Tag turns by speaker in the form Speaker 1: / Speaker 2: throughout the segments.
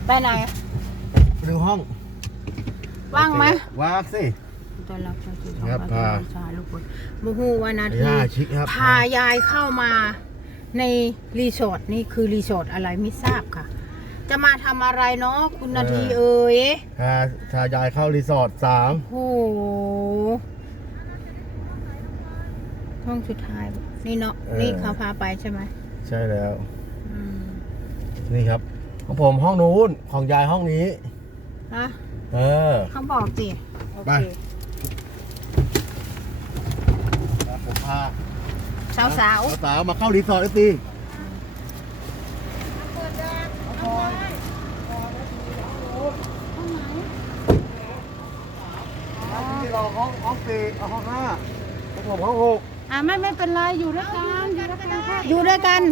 Speaker 1: ไปไหน
Speaker 2: ไปดูห้อง
Speaker 1: ว่างไหม
Speaker 2: ว่างสิ
Speaker 1: ตอนรับชาวที่
Speaker 2: ครับพา
Speaker 1: ชาลูกคนบูฮูวันอาทิต
Speaker 2: ย่า
Speaker 1: ย์
Speaker 2: ชิครับ
Speaker 1: พายายเข้ามาในรีสอร์ทนี่คือรีสอร์ทอะไรไม่ทราบค่ะ จะมาทำอะไรเนาะคุณนาทีเอ๋ย
Speaker 2: พายายเข้ารีสอร์ท3
Speaker 1: โอ้โหห้องสุดท้ายนี่เนาะนี่เขาพาไปใช่ไหม
Speaker 2: ใช่แล้ว
Speaker 1: อืม
Speaker 2: นี่ครับของผมห้องนู้นของยายห้องนี้
Speaker 1: ฮะเขาบอกสิโอเค
Speaker 2: ผมพา
Speaker 1: สาว
Speaker 2: สาวมาเข้ารีสอร์ทสิที่เราห้อง4ห้อง5ผมห้อง6
Speaker 1: ไม่เป็นไรอยู่ด้วยกันอยู่ด้วยกัน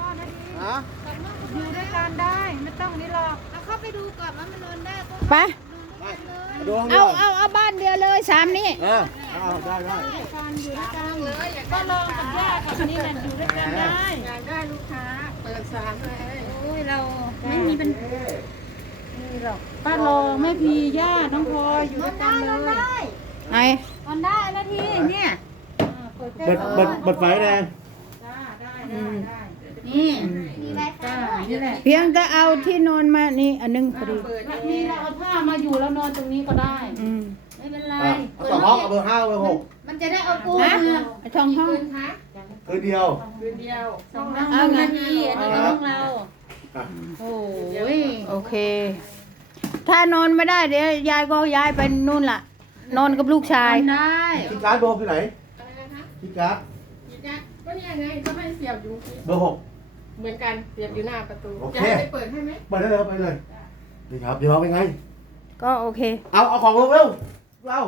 Speaker 1: อยู่ด้วยกันได้ไม่ต้องนี่หรอกเอาเข้าไปดูก่อนว่ามันนอนได้ไปเอาบ้านเดียวเลย3นี้
Speaker 2: ได้
Speaker 1: กันอยู่ด้วยกันก็ลองกับย่ากับนี่แหละอยู่ด้วยกันได้อยากได้ลูกค้าเปิด3เลยโอ้ยเราไม่มีเป็นนี่หรอกป้ารอแม่พีย่าน้องพลอยอยู่ด้วยกันเลยไหนนอนได้นาทีเนี่ย
Speaker 2: เปิดไฟแดง
Speaker 1: นี่นี่แหละเพียงแต่เอาที่นอนมานี่อันนึงพอดีนี่เราเอาผ้ามาอยู่แล้วนอนตรงนี้ก็ได้ไม่เป็นไร
Speaker 2: 2ห้องเอาเบอร์5เบอร์6
Speaker 1: มันจะได้เอาปูนะช่องห้อง
Speaker 2: คืนเดียว
Speaker 1: 2นาทีอันนี้ห้องเราโอ้ยโอเคถ้านอนไม่ได้เดี๋ยวยายก็ย้ายไปนู่นล่ะนอนกับลูกชาย
Speaker 2: ได้คีย์การ์ดเบอร์ที่ไหนคีย์การ์ด
Speaker 3: ก็นี่ไงก็ให้เสียบอยู่
Speaker 2: เบอร์6
Speaker 3: เหมือนกันเสียบอยู่หน้าประตู
Speaker 2: จะให้
Speaker 3: ไปเปิดให้ไหม
Speaker 2: เปิดได้เลยไปเลยดีครับเดี๋ยวเราเป็นไง
Speaker 1: ก็โอเค
Speaker 2: เอาของลงเร็วเรา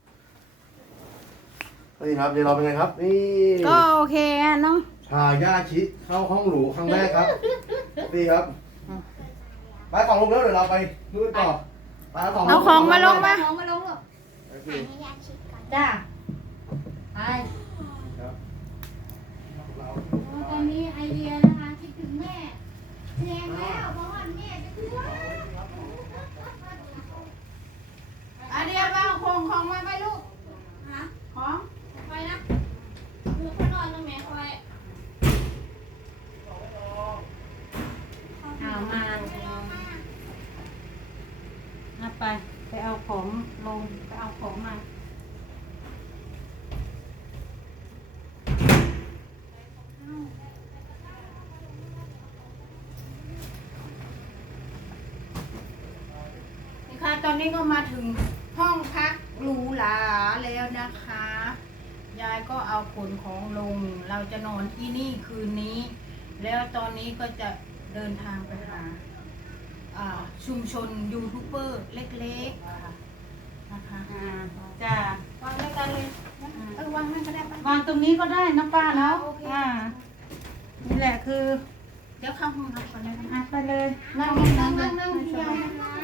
Speaker 2: นี่ครับเดี๋ยวเราเป็นไงครับนี่
Speaker 1: ก็โอเคเนาะ
Speaker 2: พาย่าชิเข้าห้องหรูครั้งแรกครับนี่ครับไปของลงเร็วเดี๋ยวเราไปนู่นต่อ
Speaker 1: เอาของมาลงมาจ้าไปตอนนี้ไอเดียนะคะคิดถึงแม่แพงแล้วเพราะว่าแม่จะช่วยไอเดียไปเอาของมาไปลูกของไปนะดูข้างนอกนะแม่คอยเอามาไปเอาของลงไปเอาของมาตอนนี้ก็มาถึงห้องพักหรูหราแล้วนะคะยายก็เอาขนของลงเราจะนอนที่นี่คืนนี้แล้วตอนนี้ก็จะเดินทางไปหาชุมชนยูทูบเบอร์เล็กๆนะคะจ้าวางด้วยกันเลยวางนั่นก็ได้วางตรงนี้ก็ได้นะป้าเนาะนี่แหละคือเดี๋ยวเข้าห้องน้ำก่อนนะคะไปเลยนั่งที่ยาย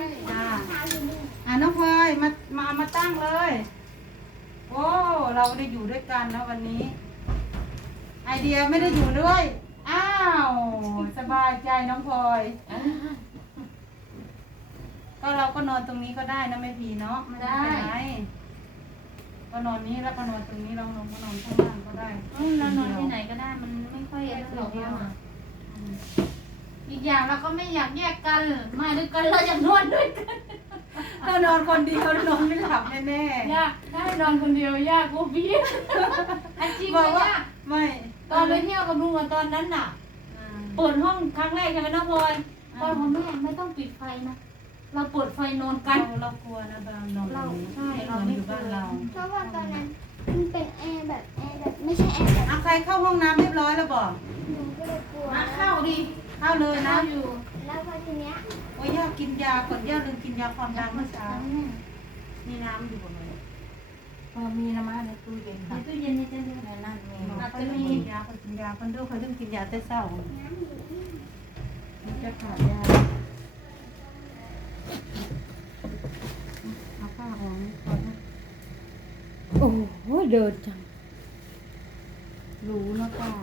Speaker 1: น้องพลอยมาตั้งเลยโอ้เราได้อยู่ด้วยกันนะวันนี้ไอเดียไม่ได้อยู่ด้วยอ้าวสบายใจน้องพลอยก็เราก็นอนตรงนี้ก็ได้นะแม่พีเนาะไม่ได้ก็นอนนี้แล้วก็นอนตรงนี้เราก็นอนข้างล่างก็ได้เรานอนที่ไหนก็ได้มันไม่ค่อยสะดวกเราอีกอย่างเราก็ไม่อยากแยกกันมาด้วยกันเราอยากนอนด้วยกันถ้านอนคนเดียวนอนไม่หลับแน่
Speaker 3: ๆยากได้นอนคนเดียวยากกูพี่
Speaker 1: จริงบอกว่าไม่
Speaker 3: ตอนไปเที่ยวกับลุงตอนนั้นน่ะเปิดห้องครั้งแรกใช่ไหมน้องพลอยตอนของแม่ไม่ต้องปิดไฟนะเราเปิดไฟนอนกัน
Speaker 1: เรากลัวนะบ้านนอน
Speaker 3: ใช่เราไม่
Speaker 1: อยู่บ้านเรา
Speaker 4: เพราะว่าตอนนั้นมันเป็นแอร์แบบไม่ใช่แอร์แบบ
Speaker 1: ใครเข้าห้องน้ำเรียบร้อยแล้วบอก
Speaker 4: หนูก็เลยกลัว
Speaker 1: เข้าดิเข้าเลยนะอยู่
Speaker 4: แล้วพอทีเนี้ย
Speaker 1: โอ้ยย่ากินยาก่อนย่าลืมกินยาความดันเมื่อเช้ามีน้ำอยู่บนเลยมีน้ำในตู้เย็นค่ะ
Speaker 3: ในตู้เย็นนี่จะดู
Speaker 1: ในนั่นมีเขาต้องกินยาเขากินยาคนดูเขาต้องกินยาแต่เช้าจะขาดยาเอาผ้าออกก่อนนะโอ้โหเดินจังรู้นะป้า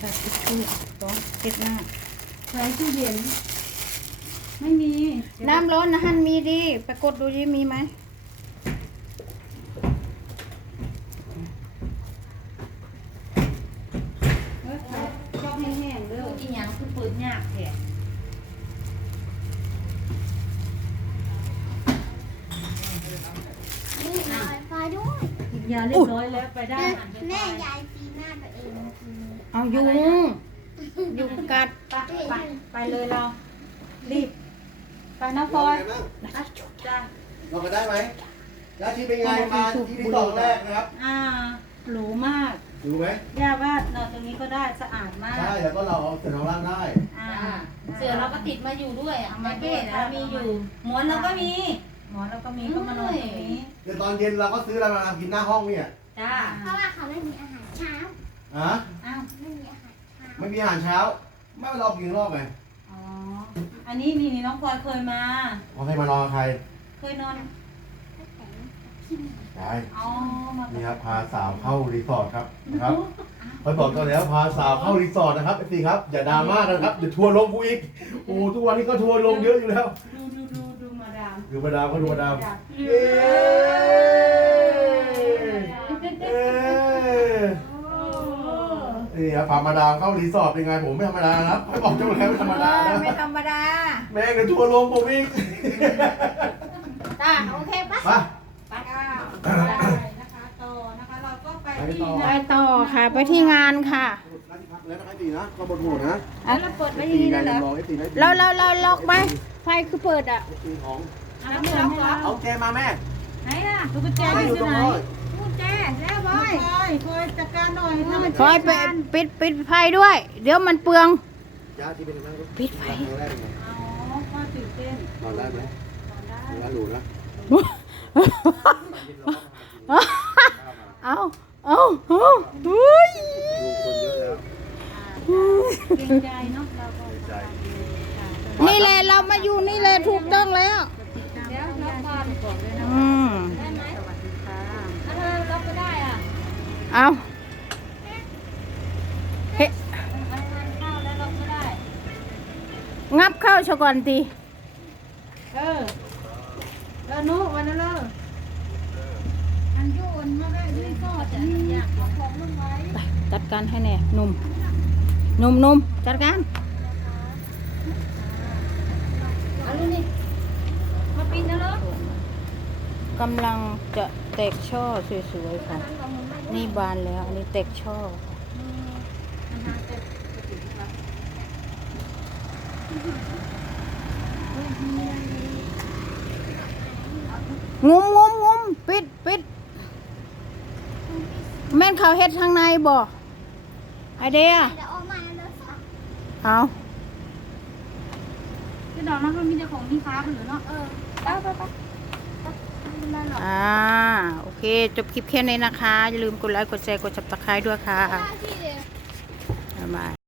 Speaker 1: ค่ะทิชชู่ต้องเช็ดหน้า
Speaker 3: ใส่ตู้เย็นไม่มี
Speaker 1: น้ำร้อนนะฮันมีดีไปกดดูดิมีไหม
Speaker 3: ชอบแห้งๆเด้ออีหยังคือเปิดยากแท้
Speaker 4: นี่มีไวไฟด้วย
Speaker 3: กินยาเรียบร้อยแล้วไปได้
Speaker 4: แม่ยายตีหน้าตัวเองเมื่อกี้นี้
Speaker 1: เอายุงยุงกัด
Speaker 3: ไปเลยเรา รีบ ไปนะพลอย จ้า
Speaker 2: เราไปได้ไหมแล้วที่เป็นไงมาที่สองแรกนะครับ
Speaker 3: หรูมาก
Speaker 2: ดูไหม
Speaker 3: ย่าว่านอนตรงนี้ก็ได้สะอาดมาก
Speaker 2: ใช่แล้วก็เราเอาเสร็จของล่างได้
Speaker 3: เสือเราก็ติดมาอยู่ด้วยเอามาด้วยแล้วมีอยู่ หมอนเราก็มี หมอนเราก็มีก็มานอนตรงนี้
Speaker 2: เดี๋ยวตอนเย็นเราก็ซื้ออะไรมากินหน้าห้องเนี่ย
Speaker 3: จ้า
Speaker 4: เพราะว่าเขาไม่มีอาหารเช้า
Speaker 2: ฮะ
Speaker 3: อ้าว
Speaker 4: ไม่มีอาหารเช้า
Speaker 2: ไม่มีอาหารเช้า ไม่เรากินข้างนอกไง
Speaker 3: อ๋อ อันนี้นี่น้องพลอยเคยมา
Speaker 2: เอาใครมานอนกับใคร
Speaker 3: เคยนอน
Speaker 4: ก็แต่ที่นี่
Speaker 2: ได้
Speaker 3: อ๋อ มา
Speaker 2: นี่ครับพาสาวเข้ารีสอร์ทครับนะครับพอบอกกันแล้วพาสาวเข้ารีสอร์ทนะครับสิครับอย่าดราม่ากันครับเดี๋ยวทัวร์ลงกูอีกโอ้ทุกวันนี้ก็ทัวร์ลงเยอะอยู่แล้ว
Speaker 3: ดูมาดาม
Speaker 2: ดูมาดามก็ดูมาดาม
Speaker 3: เย้
Speaker 2: เอ้นี่ครับพามาดามเข้ารีสอร์ทเป็นไงผมไม่ธรรมดานะไม่บอกเจ้าแล้วไม่ธรรมดานะ
Speaker 1: ไม่ธรรมดา
Speaker 2: แม่งเดี๋ยวทัวร์ลงผมอีก
Speaker 1: จ้าโอเคปะ
Speaker 2: มา
Speaker 3: ไปได้นะคะต่อนะคะเราก็ไปที่
Speaker 1: ไปต่อค่ะ ไปที่งานค่ะ
Speaker 2: แล้วนะไอ้ตีนะก็บนหัวนะ
Speaker 3: แล้วเราเปิดไว้ที่นี่แล้วเหรอ
Speaker 2: ไอ้ตีนะ
Speaker 1: เราล็อกไหมไฟคือเปิดอ่ะ
Speaker 2: ไอ้ตีของ
Speaker 3: แล้วไม่รับเหรอ
Speaker 2: เอาแกมาแม่
Speaker 3: ไหนล่ะดูกุญแจ
Speaker 2: เอา
Speaker 3: อ
Speaker 2: อยู่
Speaker 3: ยู่
Speaker 2: ตรง
Speaker 3: ไหน
Speaker 2: โน้น
Speaker 3: กุญแจแล้วบอยคอยจัดการหน่อยถ้ามัน
Speaker 1: คอยไปปิดไฟด้วย เดี๋ยวมันเปลือง
Speaker 2: ยาที่เป็นยังไงลูก
Speaker 1: ปิดไฟ
Speaker 2: นอนได้ไหม
Speaker 3: อ๋อพ่อตื่นเต้น
Speaker 2: นอนได้ไหม
Speaker 3: นอนได้
Speaker 2: นอนได้หรูนะ
Speaker 1: เอาอุ้ย
Speaker 2: ดูคนเยอะแล้ว
Speaker 3: เกรงใจเนาะเราก็
Speaker 2: ใจ
Speaker 1: นี่แหละเรามาอยู่นี่แหละถูกต้องแล้ว
Speaker 3: เดี๋ยวเราพาไปก่อนเลยนะ
Speaker 1: อืม
Speaker 3: ได้ไหมสวัสดีค่ะเราก็ได้อ่ะ
Speaker 1: เอาเฮ้
Speaker 3: ทานข้าวแล้วเราก็ได้
Speaker 1: งับเข้าชะก่อนตี
Speaker 3: นุวันนั้นเลยอันยูนมาได้ด้วยก็จะอยากเอาของลงไว้
Speaker 1: ไปจัดการให้แน่หนุ่มจัดการ
Speaker 3: เอาลูกนี่มาปีนนะลูก
Speaker 1: กำลังจะแตกช่อสวยๆค่ะ นี่บานแล้ว อันนี้แตกช่องุมปิดแม่นเขาเฮ็ดทางในบ่ไอเดีย
Speaker 4: เดี๋ยวออกมาแล้วสัก
Speaker 1: เอา
Speaker 3: ที่ดอกนั้นมันมีแต่ของมีค้าหรือเนาะ
Speaker 4: ไปมาหรอ
Speaker 1: โอเค จบคลิปแค่นี้นะคะ อย่าลืมกดไลค์ กดแชร์ กด Subscribe ด้วยค่ะ
Speaker 4: ที่เดียว
Speaker 1: บ๊ายบาย